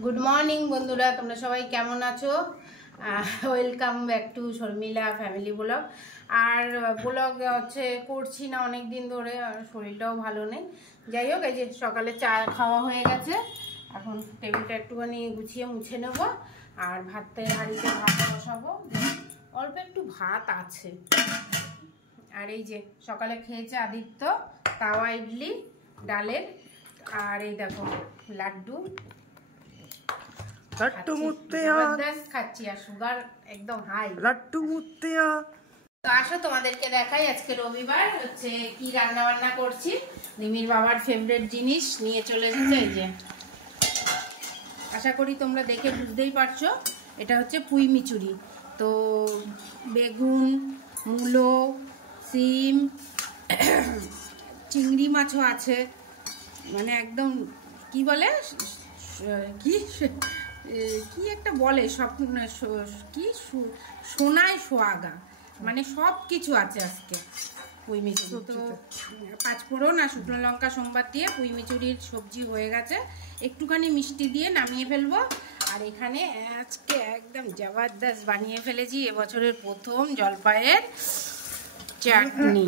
Good morning বন্ধুরা, তোমরা সবাই কেমন আছো? Welcome back to Sharmila family blog. আর ব্লগ করছি না অনেক দিন ধরে, আর শরীরটাও ভালো নেই। যাই হোক, এই যে সকালে চা খাওয়া হয়ে গেছে, এখন টেবিলটা একটুখানি গুছিয়ে মুছে নেব। আর ভাতের হাঁড়িতে ভাত বসাবো, অল্প একটু ভাত আছে। আর এই যে সকালে খেয়েছে আদিত্য তাওয়া ইডলি ডালের, আর এই দেখো লাড্ডু খাচ্ছি, আর সুগার একদম হাই। লাড্ডু মুত্তিয়া। তো আসো তোমাদেরকে দেখাই, আজকে রবিবার হচ্ছে কি রান্না বান্না করছি। নিমির বাবার ফেভারিট জিনিস নিয়ে চলে এসেছে। এই যে, আশা করি তোমরা দেখে বুঝতেই পারছো, এটা হচ্ছে পুঁই মিচুরি। তো বেগুন, মূলো, সিম, চিংড়ি মাছও আছে, মানে একদম কি বলে, কি কি একটা বলে, স্বপ্ন কি সোনায় সোহাগা, মানে সব কিছু আছে আজকে। পুঁই মিচুরি তো পাঁচফোড়ন আর শুকনো লঙ্কা সোমবার দিয়ে পুঁই মিচুরির সবজি হয়ে গেছে। একটুখানি মিষ্টি দিয়ে নামিয়ে ফেলবো। আর এখানে আজকে একদম জবরদস্ত বানিয়ে ফেলেছি এবছরের প্রথম জলপাইয়ের চাটনি।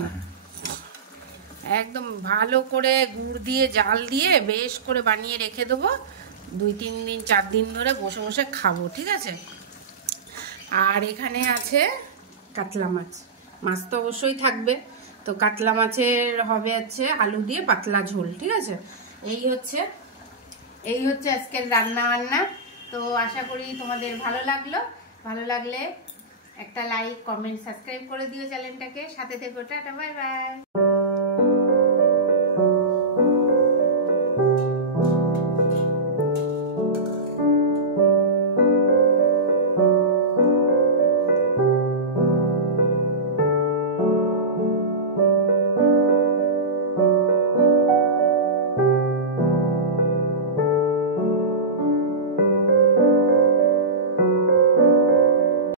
একদম ভালো করে গুড় দিয়ে জাল দিয়ে বেশ করে বানিয়ে রেখে দেবো, 2-3 দিন 4 দিন ধরে বসে বসে খাবো, ঠিক আছে। আর এখানে আছে কাতলা মাছ, মাছ তো অবশ্যই থাকবে। তো কাতলা মাছের হবে হচ্ছে আলু দিয়ে পাতলা ঝোল, ঠিক আছে। এই হচ্ছে আজকের রান্না বান্না। তো আশা করি তোমাদের ভালো লাগলো। ভালো লাগলে একটা লাইক, কমেন্ট, সাবস্ক্রাইব করে দিও চ্যানেলটাকে। সাথে থেকো। Tata, bye bye.